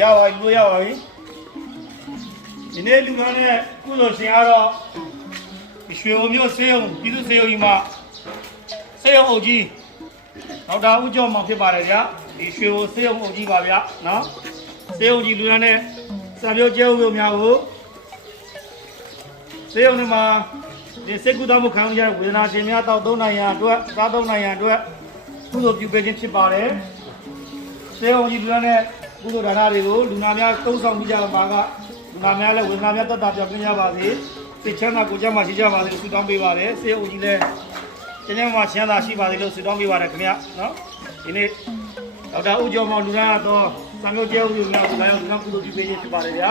ရပါလူရပါပြီဒီနေ့လူသားနဲ့ကုသိုလ်ရှင်ကတော့ရွှေဘုံမြို့ဆေးရုံပြည်သူ့ဆေးရုံကြီးမှာဆေးရုံအုပ်ကြီးဒေါက်တာဦးကျော်မောင်ဖြစ်ပါတယ်ဗျာဒီရွှေဘုံဆေးရုံအုပ်ကြီးပါဗျာနော်ဆေးရုံကြီးလူသားနဲ့စာပြောကျဲဥပ္ပများကိုဆေးရုံထဲမှာဒီစိတ်ကူးသားမှုခံရတဲ့ဝေဒနာရှင်များတောက်သုံးနိုင်ရန်အတွက်စားသုံးနိုင်ရန်အတွက်ကုသိုလ်ပြုပေးခြင်းဖြစ်ပါတယ်ဆေးရုံကြီးလူသားနဲ့ကုသိုလ်ဒါနတွေကိုလူနာများသုံးဆောင်ပြီးကြပါကလူနာများလည်းဝေဒနာများတတ်တာပြောင်းပြကြပါစေစိတ်ချမ်းသာကိုယ်ကျန်းမာရှိကြပါစေလို့ဆုတောင်းပေးပါတယ်ဆေးရုံကြီးလည်းကျန်းမာချမ်းသာရှိပါစေလို့ဆုတောင်းပေးပါတယ်ခင်ဗျာနော်ဒီနေ့ဒေါက်တာဦးကျော်မောင်လူနာတော့စာမျိုးကျဲဦးလူနာကိုလာရောက်လူနာကုသိုလ်ပြုပေးခြင်းဖြစ်ပါတယ်ဗျာ